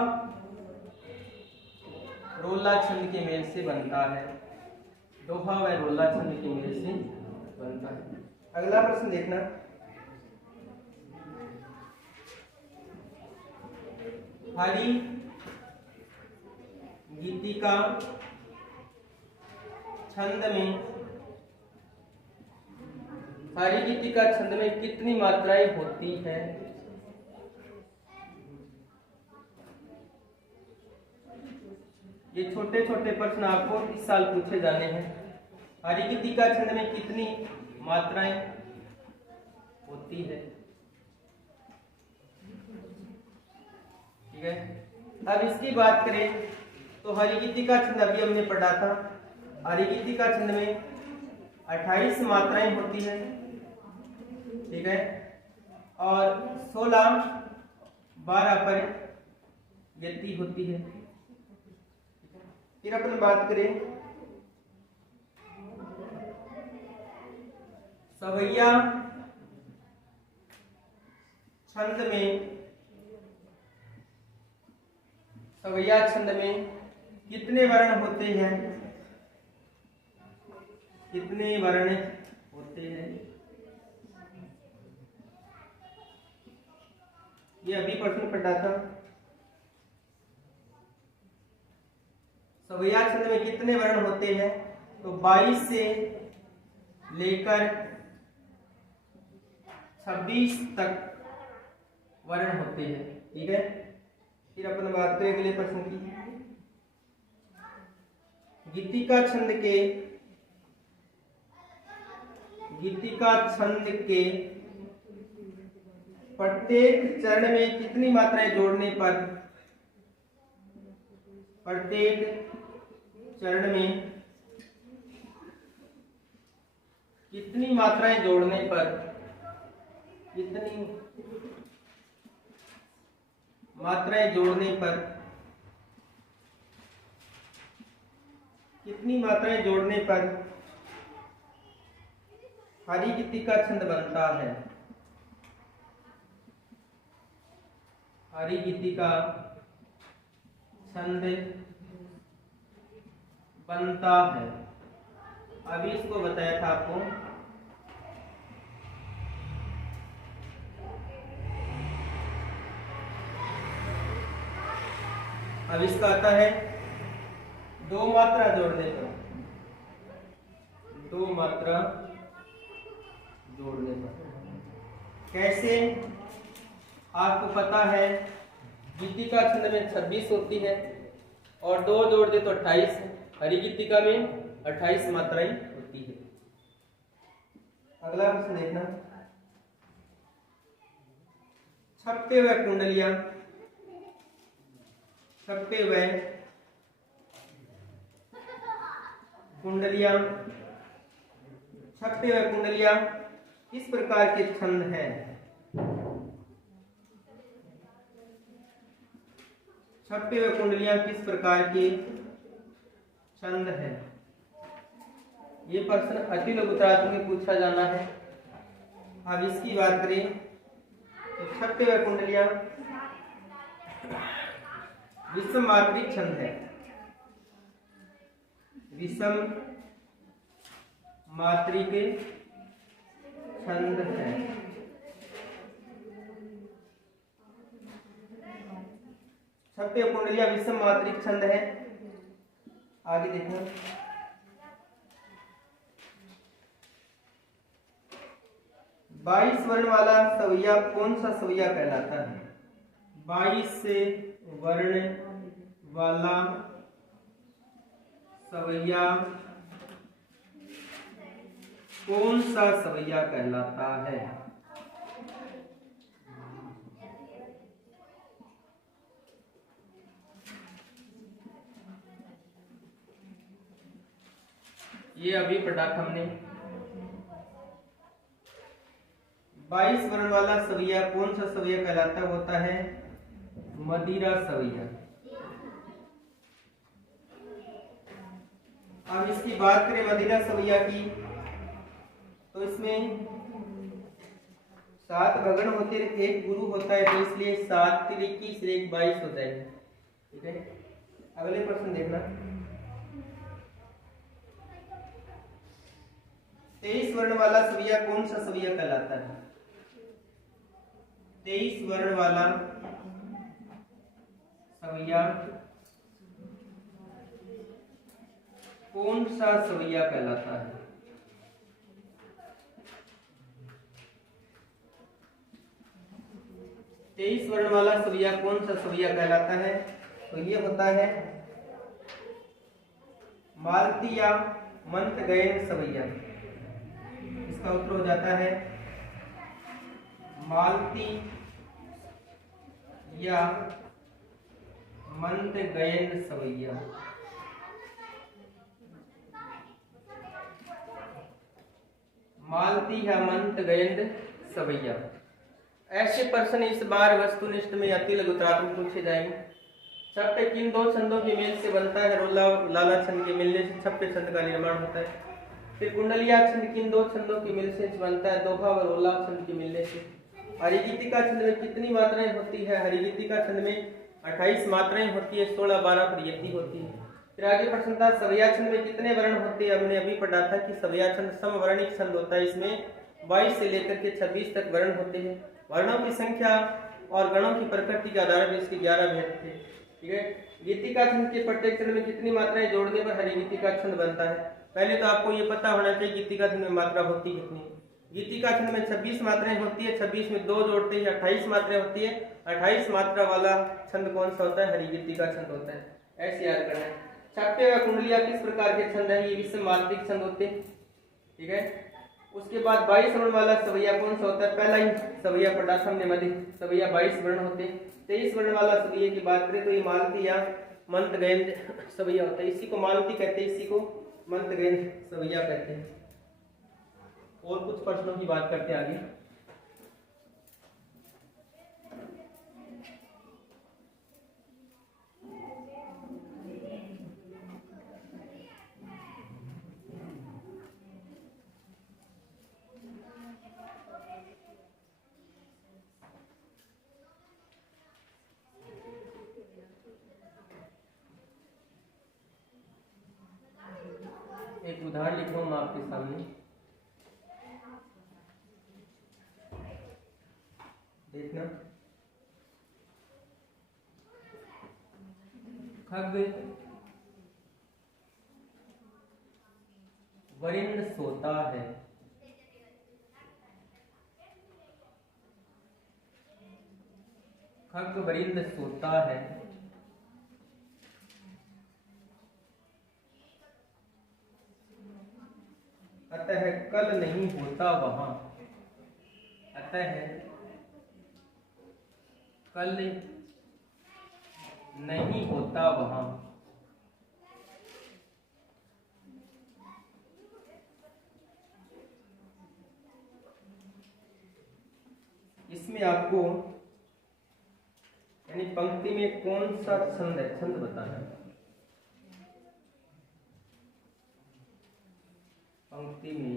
रोला छंद के मेल से बनता है। दोहा व रोला छंद के मेल से बनता है। अगला प्रश्न देखना, हरि गीतिका छंद में, हरि गीतिका छंद में कितनी मात्राएं होती है? ये छोटे छोटे प्रश्न आपको इस साल पूछे जाने हैं। हरि गीतिका छंद में कितनी मात्राएं होती है? ठीक है। अब इसकी बात करें तो हरि गीतिका छंद अभी हमने पढ़ा था। हरि गीतिका छंद में 28 मात्राएं होती है, ठीक है, और 16 12 पर यति होती है। फिर अपन बात करें सवैया छंद में, सवैया छंद में कितने वर्ण होते हैं? कितने वर्ण होते हैं? ये अभी प्रश्न पढ़ा था। सवैया छंद में कितने वर्ण होते हैं? तो 22 से लेकर 26 तक वर्ण होते हैं, ठीक है। फिर अपन बात करें अगले प्रश्न की। गीतिका छंद के, गीतिका छंद के प्रत्येक चरण में कितनी मात्राएं जोड़ने पर, प्रत्येक चरण में कितनी मात्राएं जोड़ने पर, कितनी मात्राएं जोड़ने पर, कितनी मात्राएं जोड़ने पर हरि गीतिका छंद बनता है? हरि गीतिका छंद बनता है। अभी इसको बताया था आपको। अब इसका आता है दो मात्रा जोड़ने पर, दो मात्रा जोड़ने पर कैसे? आपको पता है गीतिका छंद में 26 होती है और दो जोड़ दे तो 28 है। हरी गीतिका में 28 मात्राएं होती है। अगला प्रश्न देखना, छप्पे व कुंडलियां, छप्पे व कुंडलियां, छप्पे व कुंडलियां किस प्रकार के छंद हैं? छप्पे व कुंडलियां किस प्रकार के छंद है? ये प्रश्न अति लघुत्रात्मक में पूछा जाना है। अब इसकी बात करें तो छप्पे व कुंडलियां विषम मात्रिक छंद है, विषम मात्रिक छंद है। छप्पे व कुंडलियां विषम मात्रिक छंद है। आगे देखो, 22 वर्ण वाला सवैया कौन सा सवैया कहलाता है? 22 वर्ण वाला सवैया कौन सा सवैया कहलाता है? ये अभी पढ़ा था हमने। 22 वर्ण वाला सवैया कौन सा सवैया कहलाता होता है? मदिरा सवैया। अब इसकी बात करें मदिरा सवैया की तो इसमें 7 भगण होते हैं, एक गुरु होता है, तो इसलिए 7 × 21 = 22 हो जाएगा। ठीक है, अगले प्रश्न देखना, 23 वर्ण वाला सवैया कौन सा सवैया कहलाता है? 23 वर्ण वाला सवैया कौन सा सवैया कहलाता है? तेईस वर्ण वाला सवैया कौन सा सवैया कहलाता है? तो ये होता है मालती या मंत्र गयन सवैया। इसका उत्तर हो जाता है मालती या मंत्र गयन सवैया। मालती या मंत्र गयन सवैया। ऐसे प्रश्न इस बार वस्तुनिष्ठ में अति लघुत्रात्मक पूछे जाएंगे। छप्पे किन दो छंदों के मेल से बनता है? रोला लाला छंद के मिलने से छप्पे छंद का निर्माण होता है। फिर कुंडलिया छंद किन दो छंदों के मिल से बनता है? दोहा व रोला छंद के मिलने से। हरिगीतिका छंद में कितनी मात्राएं होती है? हरिगीतिका छंद में 28 मात्राएं होती है, 16-12 प्रयत्ति होती है। फिर आगे प्रश्न था सवैया छंद में कितने वर्ण होते हैं? हमने अभी पढ़ा था कि सवैया छंद समवर्णिक छंद होता है, इसमें 22 से लेकर के 26 तक वर्ण होते हैं। वर्णों की संख्या और गणों की प्रकृति के आधार पर इसके 11 भेद थे। ठीक है, गीतिका छंद के प्रत्येक छंद में कितनी मात्राएं जोड़ने पर हरिगीतिका छंद बनता है? पहले तो आपको ये पता होना चाहिए गीतिका छंद में मात्रा होती कितनी। गीतिका छंद में 26 मात्राएं होती है, 26 में 2 जोड़ते हैं 28 मात्राएं होती है। 28 मात्रा वाला छंद कौन सा होता है? हरिगीतिका छंद होता है। ऐसे याद करना है। छप्पे व कुंडलिया किस प्रकार के छंद है? ये विषम मात्रिक छंद होते हैं। ठीक है, उसके बाद 22 वर्ण वाला सवैया कौन सा होता है? पहला ही सवैया पढ़ा था हमने, मध्य सवैया 22 वर्ण होते हैं। 23 वर्ण वाला सवैया की बात करें तो ये मालती या मंत्र गयन सवैया होता है। इसी को मालती कहते हैं, इसी को मंत्र गयन सवैया कहते हैं। और कुछ प्रश्नों की बात करते हैं आगे। उदाहरण लिख रहा हूं मैं आपके सामने, देखना। खग वरिंद सोता है। खग वरिंद सोता है, अतः कल नहीं होता वहां। अतः कल नहीं होता वहां। इसमें आपको यानी पंक्ति में कौन सा छंद है, छंद बताना है। पंक्ति में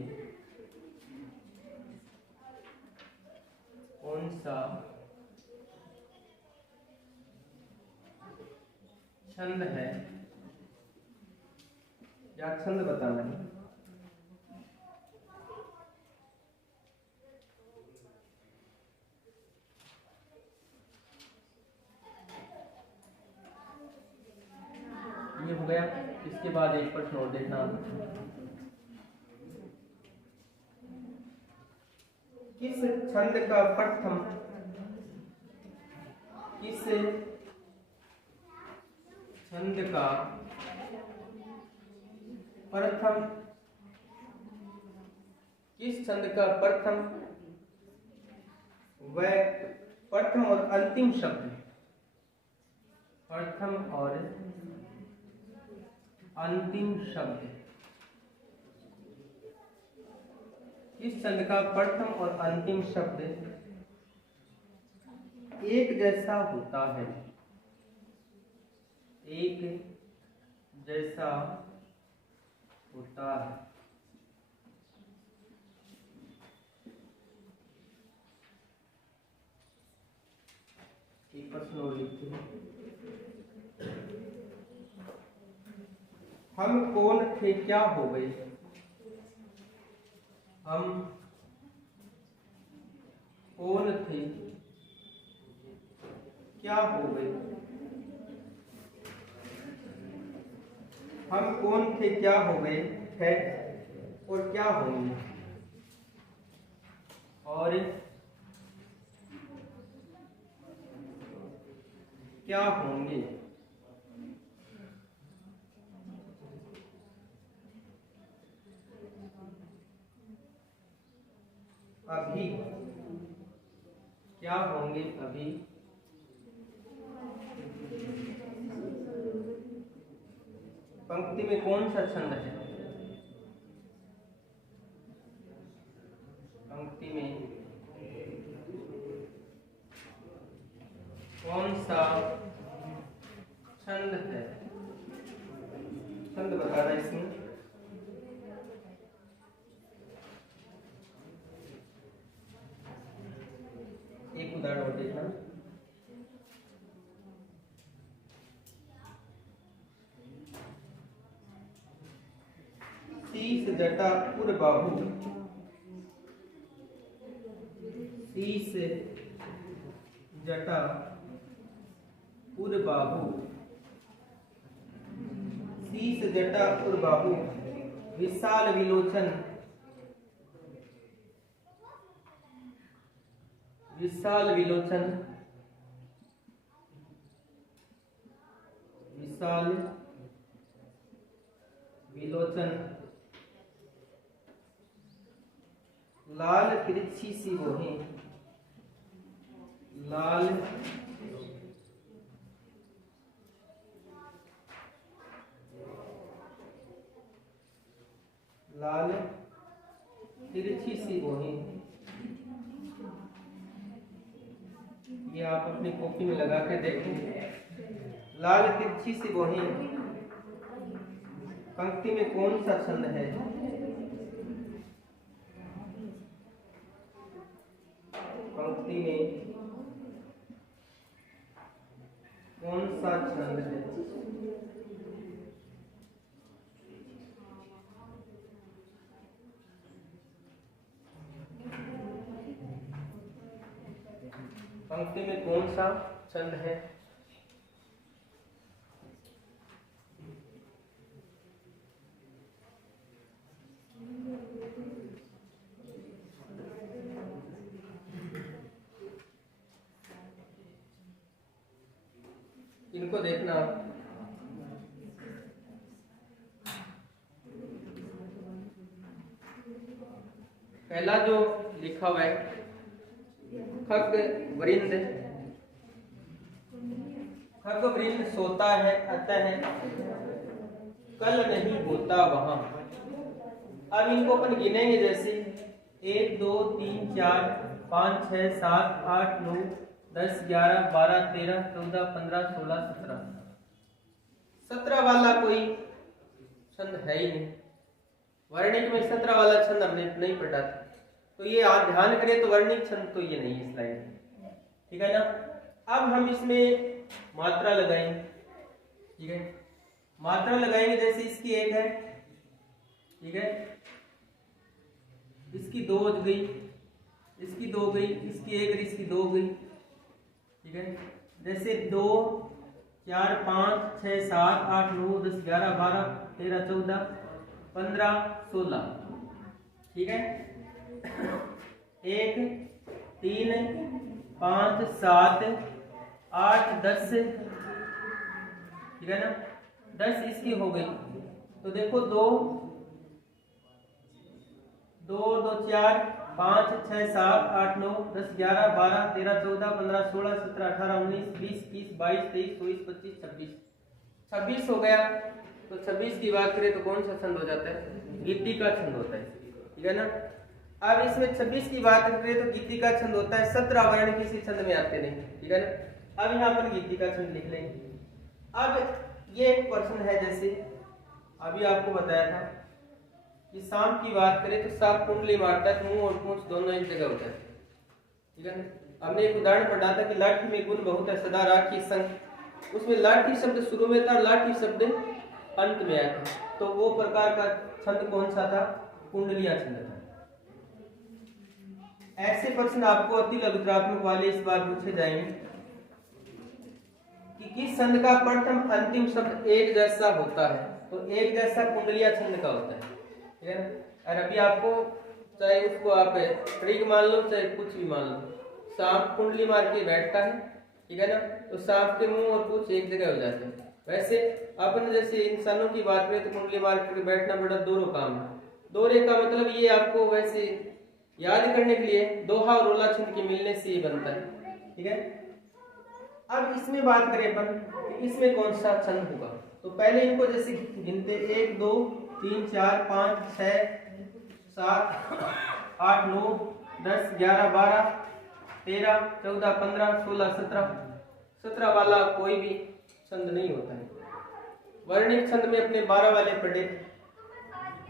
कौन सा छंद है या छंद बताना है। ये हो गया। इसके बाद एक प्रश्न और देखना, किस छंद का प्रथम, किस छंद का प्रथम, किस छंद का प्रथम व प्रथम और अंतिम शब्द, प्रथम और अंतिम शब्द, किस छंद का प्रथम और अंतिम शब्द एक जैसा होता है, एक जैसा होता है। एक प्रश्न और लिखते हैं, हम कौन थे क्या हो गए। हम कौन थे क्या हो गए। हम कौन थे क्या हो गए है और क्या होंगे, और क्या होंगे। अभी क्या होंगे, अभी पंक्ति में कौन सा छंद है। पंक्ति में कौन सा छंद है, छंद बताना इसमें। एक उदाहरण और देखना, शीस जटा उर बाहु, शीस जटा उर बाहु, शीस जटा उर बाहु, विशाल विलोचन, विशाल विलोचन, विशाल विलोचन, लाल तिरछी सी भौहें, लाल लाल तिरछी सी भौहें। ये आप अपनी कॉपी में लगा के देखें। लाल तिरछी सी भौहें पंक्ति में कौन सा छंद है। पंक्ति में कौन सा छंद है। पंक्ति में कौन सा छंद है? इनको देखना। पहला जो लिखा हुआ है खग वृंद, खग वृंद सोता है अतः कल नहीं होता वहां। अब इनको अपन गिनेंगे, जैसे 1 2 3 4 5 6 7 8 9 10 11 12 13 14 15 16 17। 17 वाला कोई छंद है ही नहीं। वर्णिक में 17 वाला छंद हमने नहीं पढ़ा था, तो ये आप ध्यान करें तो वर्णिक छंद तो ये नहीं है इस लाइन में, ठीक है ना। अब हम इसमें मात्रा लगाएंगे, ठीक है। मात्रा लगाएंगे, जैसे इसकी 1 है, ठीक है, इसकी 2 गई, इसकी 2 गई, इसकी 1 इसकी 2 गई, ठीक है। जैसे 2 4 5 6 7 8 9 10 11 12 13 14 15 16, ठीक है। 1 3 5 7 8 10, ठीक है ना। 10 इसकी हो गई, तो देखो 2 2 2 4 5 6 7 8 9 10 11 12 13 14 15 16 17 18 19 20 21 22 23 24 25 26, 26 हो गया। तो 26 की बात करें तो कौन सा छंद हो जाता है? गीति का छंद होता है, ठीक है ना। अब इसमें 26 की बात करें तो गीति का छंद होता है। 17 वर्ण किसी छंद में आते नहीं, ठीक है ना। अब यहाँ पर गीति का छंद लिख लेंगे। अब ये एक प्रश्न है, जैसे अभी आपको बताया था कि सांप की बात करें तो सांप कुंडली मारता है, मुंह और पूंछ दोनों एक जगह होता है, ठीक है ना। हमने एक उदाहरण पढ़ा था कि लाठी में गुण बहुत है, सदा राखी संग। उसमें लाठी शब्द शुरू में था, लाठी शब्द अंत में आया था, तो वो प्रकार का छंद कौन सा था? कुंडलिया छंद था। ऐसे प्रश्न आपको अति लघुत्रात्मक वाले इस बार पूछे जाएंगे कि किस छंद का प्रथम अंतिम शब्द एक जैसा होता है, तो एक जैसा कुंडलिया छंद का होता है, ठीक है ना। और अभी आपको चाहे उसको आप ट्रिक मान लो चाहे कुछ भी मान लो, सांप कुंडली मार के बैठता है, ठीक है ना, तो सांप के मुंह और पूंछ एक जगह हो जाते हैं। वैसे अपन जैसे इंसानों की बात करें तो कुंडली मार के बैठना बड़ा दोहरा काम है। दोहरे का मतलब ये आपको वैसे याद करने के लिए दोहा और रोला छंद के मिलने से ये बनता है, ठीक है। अब इसमें बात करें अपन कि इसमें कौन सा छंद होगा, तो पहले इनको जैसे गिनते 1 2 3 4 5 6 7 8 9 10 11 12 13 14 15 16 17। 17 वाला कोई भी छंद नहीं होता है। वर्णिक छंद में अपने 12 वाले पढ़े थे,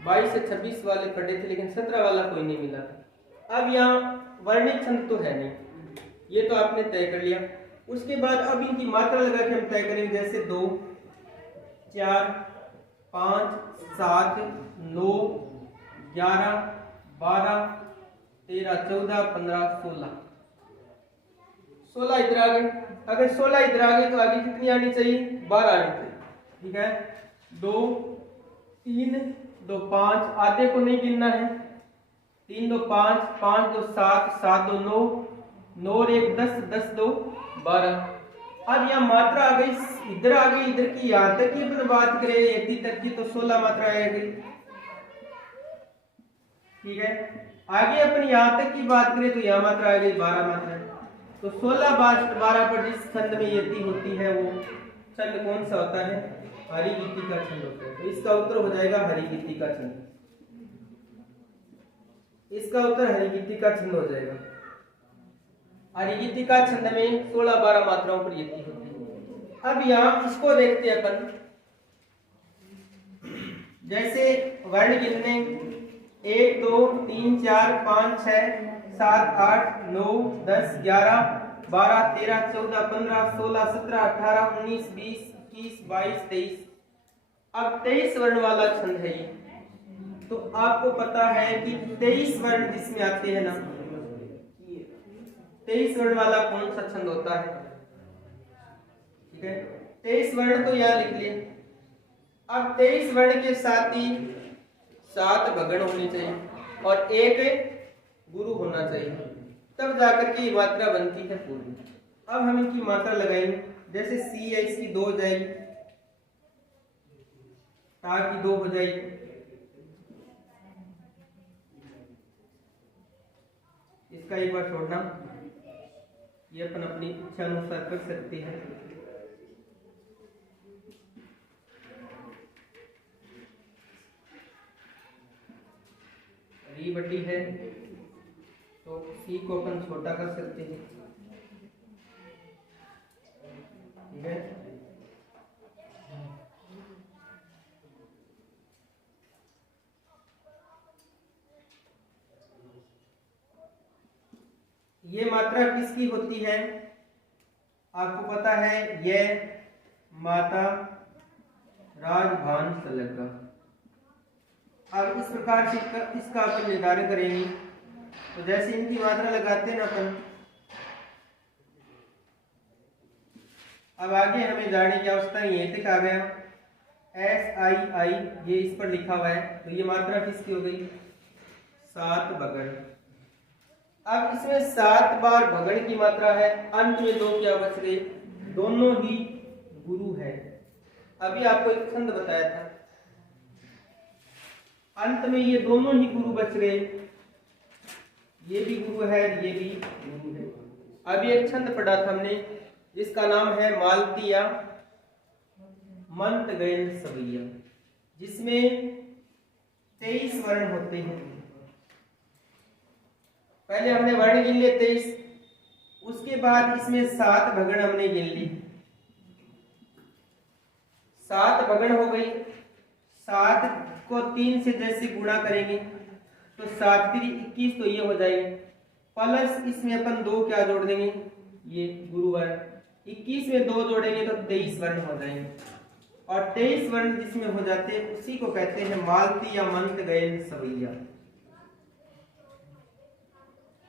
22 से 26 वाले पढ़े थे, लेकिन 17 वाला कोई नहीं मिला था। अब यहाँ वर्णिक छंद तो है नहीं, ये तो आपने तय कर लिया। उसके बाद अब इनकी मात्रा लगा के हम तय करेंगे, जैसे 2 4 5 7 9 11 12 13 14 15 16। 16 इधर आ गए। अगर 16 इधर आ गए तो आगे कितनी आनी चाहिए? 12 आनी चाहिए, ठीक है। 2 3 2 5, आधे को नहीं गिनना है। 3 2 5 5 2 7 7 2 9 9 और 1 10 10 2 12। अब यहाँ मात्रा आ गई, इधर आ गई, इधर की यहाँ तक की अपन बात करें यदि तक की तो 16 मात्रा आ गई, ठीक है। आगे अपन यहाँ तक की बात करें तो यहाँ मात्रा आ गई 12 मात्रा। तो 16 12 पर जिस छंद में यति होती है वो छंद कौन सा होता है? हरिगीति का छंद होता है। तो इसका उत्तर हो जाएगा हरिगीति का छंद। इसका उत्तर हरिगीति का छंद हो जाएगा। हरिगीति का छंद में 16 12 मात्राओं पर यति होती है। अब यहाँ इसको देखते हैं अपन, जैसे वर्ण गिनने 1 2 3 4 5 6 7 8 9 10 11 12 13 14 15 16 17 18 19 20 21 22 23। अब 23 वर्ण वाला छंद है ये। तो आपको पता है कि 23 वर्ण जिसमें आते हैं ना, 23 वर्ण वाला कौन सा छंद होता है? ठीक है, 23 वर्ण तो यहाँ लिख लिए। अब 23 वर्ण के साथ ही 7 भगण होने चाहिए और एक गुरु होना चाहिए, तब जाकर के ये मात्रा बनती है पूर्ण। अब हम इनकी मात्रा लगाएंगे। जैसे सी है, इसकी 2 हो जाएगी, ता की 2 हो जाएगी, इसका एक बार छोड़ना, ये अपन अपनी इच्छा अनुसार कर सकते हैं। री बटी है तो सी को अपन छोटा कर सकते हैं। ठीक है, ये मात्रा किसकी होती है? आपको पता है, यह माता राजभान सलग्गा। अब इस प्रकार से इसका अपन निर्धारण करेंगे। तो जैसे इनकी मात्रा लगाते हैं ना अपन, अब आगे हमें जाने की आवश्यकता नहीं है, तक आ गया SII, ये इस पर लिखा हुआ है, तो ये मात्रा किसकी हो गई? 7 भगण। अब इसमें 7 बार भगण की मात्रा है, अंत में 2 क्या बच गए? दोनों ही गुरु है। अभी आपको एक छंद बताया था, अंत में ये दोनों ही गुरु बच गए, ये भी गुरु है, ये भी गुरु है। अभी एक छंद पढ़ा था हमने, जिसका नाम है मालतीया मंत गयन सवैया, जिसमें 23 वर्ण होते हैं। पहले हमने वर्ण गिन लिए 23, उसके बाद इसमें 7 भगण हमने गिन ली, 7 भगण हो गई। 7 को 3 से जैसे गुणा करेंगे तो 7 3 21, तो ये हो जाएंगे, प्लस इसमें अपन 2 क्या जोड़ देंगे? ये गुरु वर्ण। 21 में 2 जोड़ेंगे तो 23 वर्ण हो जाएंगे, और 23 वर्ण जिसमें हो जाते हैं उसी को कहते हैं मालती या मंत गयन सवैया।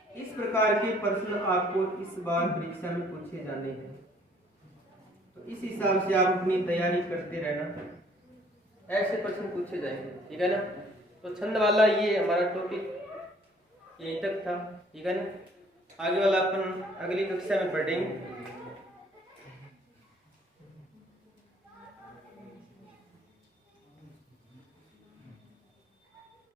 इस प्रकार के प्रश्न आपको इस बार परीक्षा में पूछे जाने हैं, तो इस हिसाब से आप अपनी तैयारी करते रहना, ऐसे प्रश्न पूछे जाएंगे। ठीक है ना? तो छंद वाला ये हमारा टॉपिक यहीं तक था। ठीक है ना? आगे वाला अपन अगली कक्षा में पढ़ेंगे।